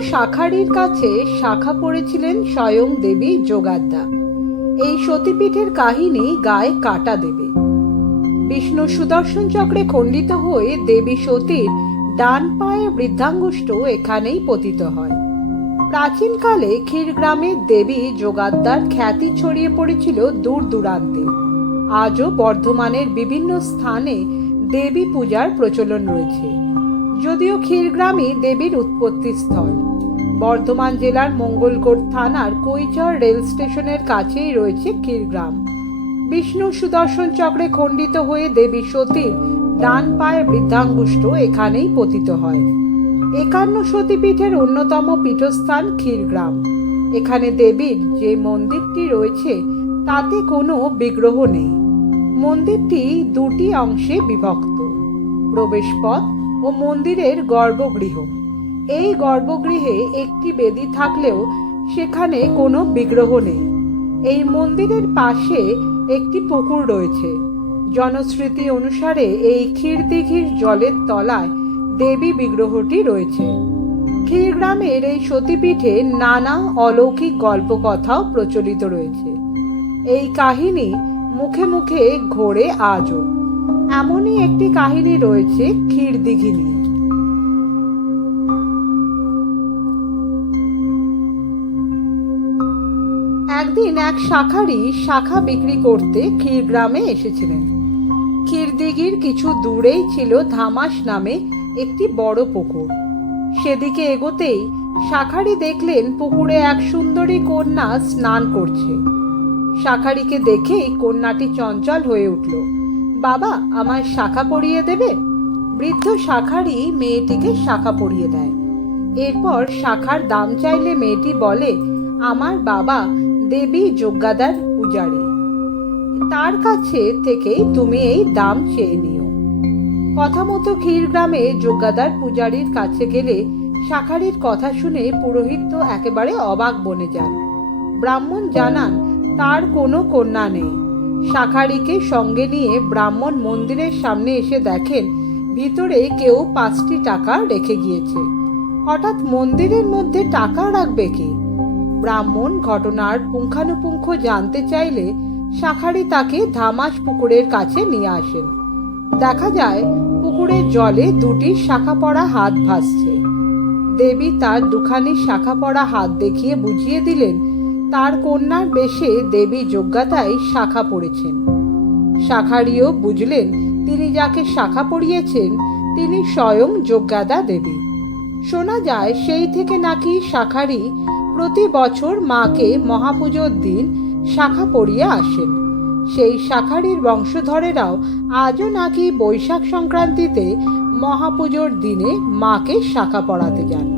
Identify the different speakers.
Speaker 1: শাখারির কাছে শাখা পড়েছিলেন স্বয়ং দেবী যোগাদ্দা। এই সতীপীঠের কাহিনী গায়ে কাটা দেবে। বিষ্ণু সুদর্শন চক্রে খণ্ডিত হয়ে দেবী সতীর ডান পায়ের বৃদ্ধাঙ্গুষ্ঠ এখানেই পতিত হয়। প্রাচীনকালে ক্ষীরগ্রামের দেবী যোগাদ্দার খ্যাতি ছড়িয়ে পড়েছিল দূর দূরান্তে। আজও বর্ধমানের বিভিন্ন স্থানে দেবী পূজার প্রচলন রয়েছে। যদিও ক্ষীরগ্রামই দেবীর উৎপত্তি স্থল। বর্ধমান জেলার মঙ্গলকোট থানার কৈচর রেল স্টেশনের কাছেই রয়েছে ক্ষীরগ্রাম। বিষ্ণু সুদর্শন চক্রে খণ্ডিত হয়ে দেবী সতীর ডান পায়ের বৃদ্ধাঙ্গুষ্ঠ এখানেই পতিত হয়। একান্ন সতীপীঠের অন্যতম পীঠস্থান ক্ষীরগ্রাম। এখানে দেবীর যে মন্দিরটি রয়েছে, তাতে কোনো বিগ্রহ নেই। মন্দিরটি দুটি অংশে বিভক্ত। প্রবেশপথ ও মন্দিরের গর্ভগৃহ। এই গর্ভগৃহে একটি বেদি থাকলেও সেখানে কোনো বিগ্রহ নেই। এই মন্দিরের পাশে একটি পুকুর রয়েছে। জনশ্রুতি অনুসারে এই ক্ষীরদিঘির জলের তলায় দেবী বিগ্রহটি রয়েছে। ক্ষীরগ্রামের এই সতীপীঠে নানা অলৌকিক গল্পকথাও প্রচলিত রয়েছে। এই কাহিনী মুখে মুখে ঘোরে আজও। এমনই একটি কাহিনী রয়েছে ক্ষীরদিঘি নিয়ে। একদিন এক শাখারি শাখা বিক্রি করতে ক্ষীরগ্রামে এসেছিলেন। ক্ষীরদিঘির কিছু দূরেই ছিল ধামাস নামে একটি বড় পুকুর। সেদিকে এগোতেই শাখারি দেখলেন পুকুরে এক সুন্দরী কন্যা স্নান করছে। শাখারিকে দেখেই কন্যাটি চঞ্চল হয়ে উঠল। বাবা আমার শাখা পরিয়ে দেবে? বৃদ্ধ শাখারই মেয়েটিকে শাখা পরিয়ে দেয়। এরপর শাখার দাম চাইলে মেয়েটি বলে, আমার বাবা দেবী যজ্ঞাদার পূজারী। তার কাছে থেকেই তুমি এই দাম চেয়ে নিও। কথা মতো ক্ষীরগ্রামে যজ্ঞাদার পূজারীর কাছে গেলে শাখারির কথা শুনে পুরোহিত তো একেবারে অবাক বনে যান। ব্রাহ্মণ জানান, তার কোনো কন্যা নেই। শাখারিকে সঙ্গে নিয়ে ব্রাহ্মণ মন্দিরের সামনে এসে দেখেন, ভিতরে কেউ পাঁচটি টাকা রেখে গিয়েছে। হঠাৎ মন্দিরের মধ্যে টাকা রাখবে কি? ব্রাহ্মণ ঘটনার পুঙ্খানুপুঙ্খ জানতে চাইলে শাখারি তাকে ধামাস পুকুরের কাছে নিয়ে আসেন। দেখা যায়, পুকুরের জলে দুটি শাখা পড়া হাত ভাসছে। দেবী তার দুখানি শাখা পড়া হাত দেখিয়ে বুঝিয়ে দিলেন তার কন্যার বেশে দেবী যোগ্যতায় শাখা পড়েছেন। শাখারিও বুঝলেন তিনি যাকে শাখা পড়িয়েছেন, তিনি স্বয়ং যজ্ঞাদা দেবী। শোনা যায় সেই থেকে নাকি শাখারি প্রতি বছর মাকে মহাপুজোর দিন শাখা পড়িয়ে আসেন। সেই শাখারির বংশধরেরাও আজও নাকি বৈশাখ সংক্রান্তিতে মহাপুজোর দিনে মাকে শাখা পড়াতে যান।